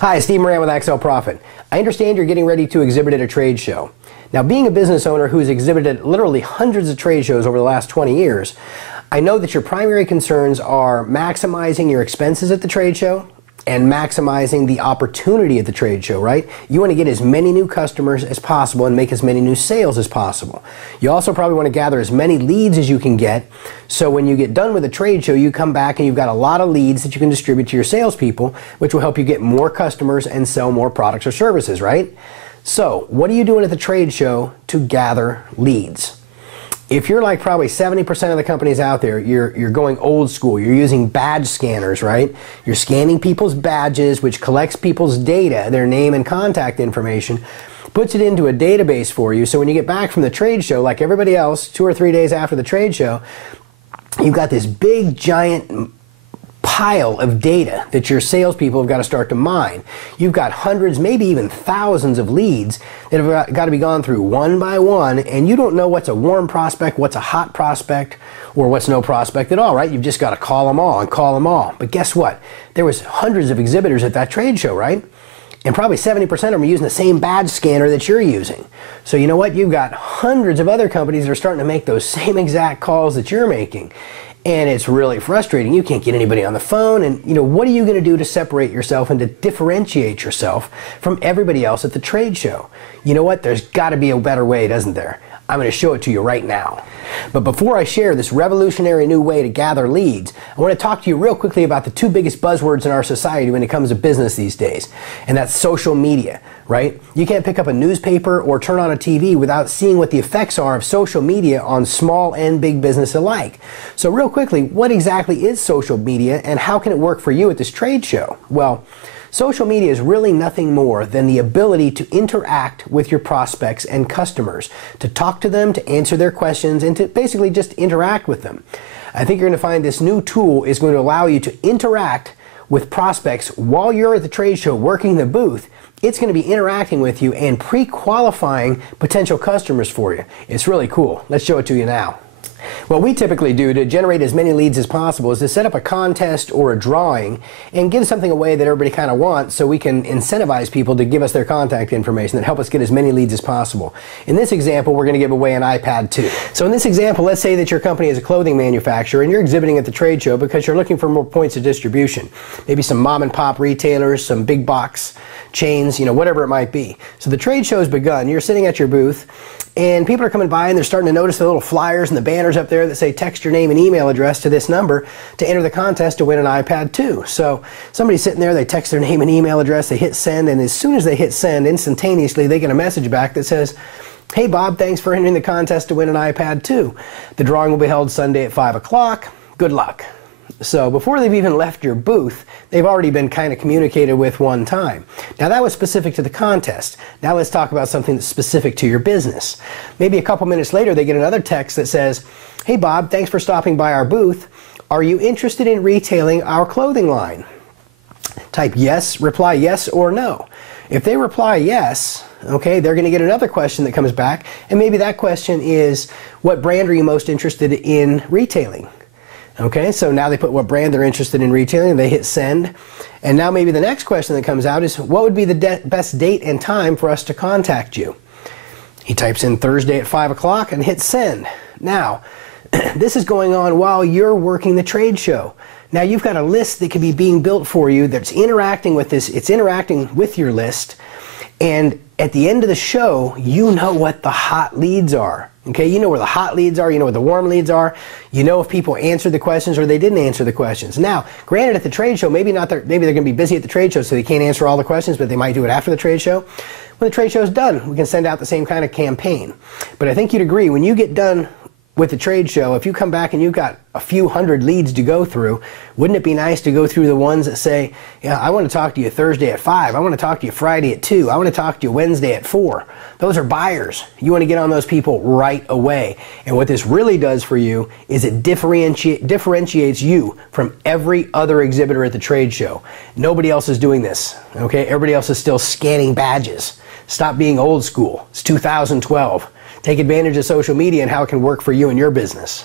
Hi, Steve Moran with Accel Profit. I understand you're getting ready to exhibit at a trade show. Now, being a business owner who's exhibited literally hundreds of trade shows over the last 20 years, I know that your primary concerns are maximizing your expenses at the trade show and maximizing the opportunity at the trade show, right? You want to get as many new customers as possible and make as many new sales as possible. You also probably want to gather as many leads as you can get, so when you get done with the trade show, you come back and you've got a lot of leads that you can distribute to your salespeople, which will help you get more customers and sell more products or services, right? So, what are you doing at the trade show to gather leads? If you're like probably 70% of the companies out there, you're going old school. You're using badge scanners, right? You're scanning people's badges, which collects people's data, their name and contact information, puts it into a database for you. So when you get back from the trade show, like everybody else, 2 or 3 days after the trade show, you've got this big, giant pile of data that your salespeople have got to start to mine. You've got hundreds, maybe even thousands of leads that have got to be gone through one by one, and you don't know what's a warm prospect, what's a hot prospect, or what's no prospect at all, right? You've just got to call them all and call them all. But guess what? There was hundreds of exhibitors at that trade show, right? And probably 70% of them are using the same badge scanner that you're using. So you know what? You've got hundreds of other companies that are starting to make those same exact calls that you're making. And it's really frustrating. You can't get anybody on the phone. And you know, what are you going to do to separate yourself and to differentiate yourself from everybody else at the trade show? You know what? There's got to be a better way, doesn't there? I'm going to show it to you right now. But before I share this revolutionary new way to gather leads, I want to talk to you real quickly about the two biggest buzzwords in our society when it comes to business these days. And that's social media, right? You can't pick up a newspaper or turn on a TV without seeing what the effects are of social media on small and big business alike. So real quickly, what exactly is social media and how can it work for you at this trade show? Well, social media is really nothing more than the ability to interact with your prospects and customers, to talk to them, to answer their questions, and to basically just interact with them. I think you're going to find this new tool is going to allow you to interact with prospects while you're at the trade show working the booth. It's going to be interacting with you and pre-qualifying potential customers for you. It's really cool. Let's show it to you now. What we typically do to generate as many leads as possible is to set up a contest or a drawing and give something away that everybody kind of wants so we can incentivize people to give us their contact information that help us get as many leads as possible. In this example, we're going to give away an iPad 2. So in this example, let's say that your company is a clothing manufacturer and you're exhibiting at the trade show because you're looking for more points of distribution. Maybe some mom and pop retailers, some big box chains, you know, whatever it might be. So the trade show has begun. You're sitting at your booth and people are coming by and they're starting to notice the little flyers and the banners up there that say text your name and email address to this number to enter the contest to win an iPad 2. So somebody's sitting there, they text their name and email address, they hit send, and as soon as they hit send, instantaneously they get a message back that says, "Hey Bob, thanks for entering the contest to win an iPad 2. The drawing will be held Sunday at 5 o'clock. Good luck." So before they've even left your booth, they've already been kind of communicated with one time. Now that was specific to the contest. Now let's talk about something that's specific to your business. Maybe a couple minutes later they get another text that says, "Hey Bob, thanks for stopping by our booth. Are you interested in retailing our clothing line?" Type yes, reply yes or no. If they reply yes, okay, they're going to get another question that comes back, and maybe that question is, what brand are you most interested in retailing? Okay, so now they put what brand they're interested in retailing, and they hit send. And now maybe the next question that comes out is, what would be the best date and time for us to contact you? He types in Thursday at 5 o'clock and hits send. Now, this is going on while you're working the trade show. Now you've got a list that could be being built for you that's interacting with this, it's interacting with your list, and at the end of the show, you know what the hot leads are. Okay, you know where the hot leads are, you know where the warm leads are, you know if people answered the questions or they didn't answer the questions. Now, granted at the trade show, maybe they're going to be busy at the trade show so they can't answer all the questions, but they might do it after the trade show. When the trade show is done, we can send out the same kind of campaign. But I think you'd agree, when you get done with the trade show, if you come back and you've got a few hundred leads to go through, wouldn't it be nice to go through the ones that say, yeah, I want to talk to you Thursday at 5, I want to talk to you Friday at 2, I want to talk to you Wednesday at 4. Those are buyers. You want to get on those people right away. And what this really does for you is it differentiates you from every other exhibitor at the trade show. Nobody else is doing this, okay? Everybody else is still scanning badges. Stop being old school. It's 2012. Take advantage of social media and how it can work for you and your business.